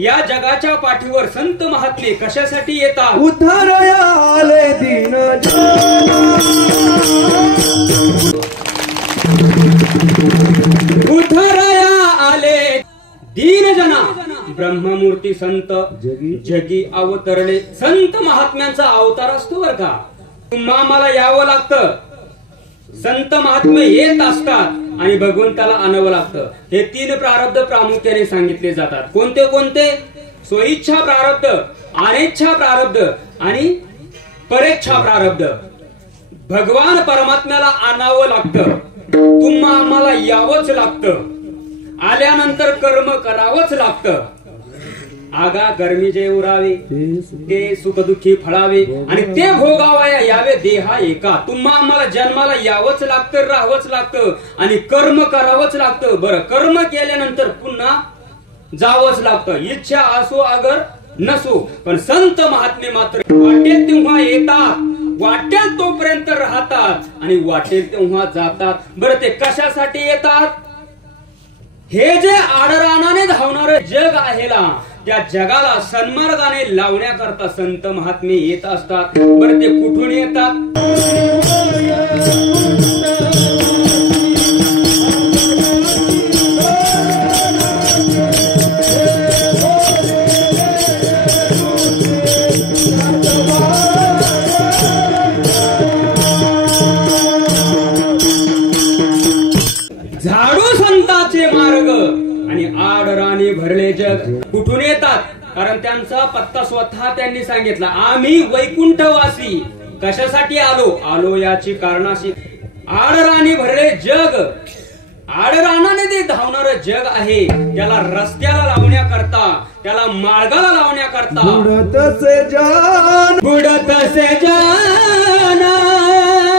या जगाच्या पाठीवर संत महात्मे कशासाठी येतात? उद्धारया आले दीन उद्धारया आले दीन जना ब्रह्ममूर्ती संत जगी अवतरले. संत महात्म्यांचा अवतार असतो बर का. तुम्हा मला यावं लागतं. संत महात्मे येत असतात आणि भगवंताला आणावं लागतं. हे तीन प्रारब्ध प्रामुख्याने सांगितले जातात. कोणते कोणते? स्वइच्छा प्रारब्ध, अनिच्छा प्रारब्ध आणि परेच्छा प्रारब्ध. भगवान परमात्म्याला आणावं लागतं. तुम्हा आम्हाला यावंच लागतं. आल्यानंतर कर्म करावंच लागतं. आगा गरमी जे उरावे ते सुखदुःखी फळावे आणि ते भोगावया यावे देहा एका. तुम्हा आम्हाला जन्माला यावंच लागतं, राहावंच लागतं आणि कर्म करावंच लागतं. बरं, कर्म केल्यानंतर पुन्हा जावंच लागतं. इच्छा असो अगर नसो. पण संत महात्मे मात्र वाटेल तेव्हा येतात, वाटेल तोपर्यंत राहतात आणि वाटेल तेव्हा जातात. बरं, ते कशासाठी येतात? हे जे आडरानाने धावणारं जग आहे ना, त्या जगाला सन्मार्गाने लावण्याकरता संत महात्मे येत असतात. बरं, ते कुठून येतात? झाडू संतांचे मार्ग आणि आडराने भरले जग. कुठून येतात? कारण त्यांचा पत्ता स्वतः त्यांनी सांगितला. आम्ही वैकुंठवासी. कशासाठी आलो याची कारणाशी. आडराने भरले जग. आडरानाने ते धावणारं जग आहे. त्याला रस्त्याला लावण्याकरता, त्याला मार्गाला लावण्याकरता बुडत से जान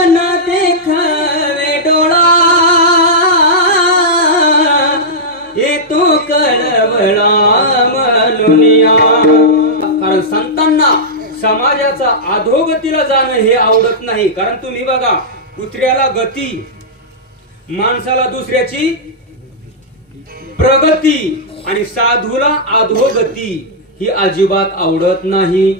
न देखावे डोळा येतो कळवळा मनुनिया. कारण संतांना समाजाचा अधोगतीला जाणं हे आवडत नाही. कारण तुम्ही बघा, कुत्र्याला गती, माणसाला दुसऱ्याची प्रगती आणि साधूला अधोगती ही अजिबात आवडत नाही.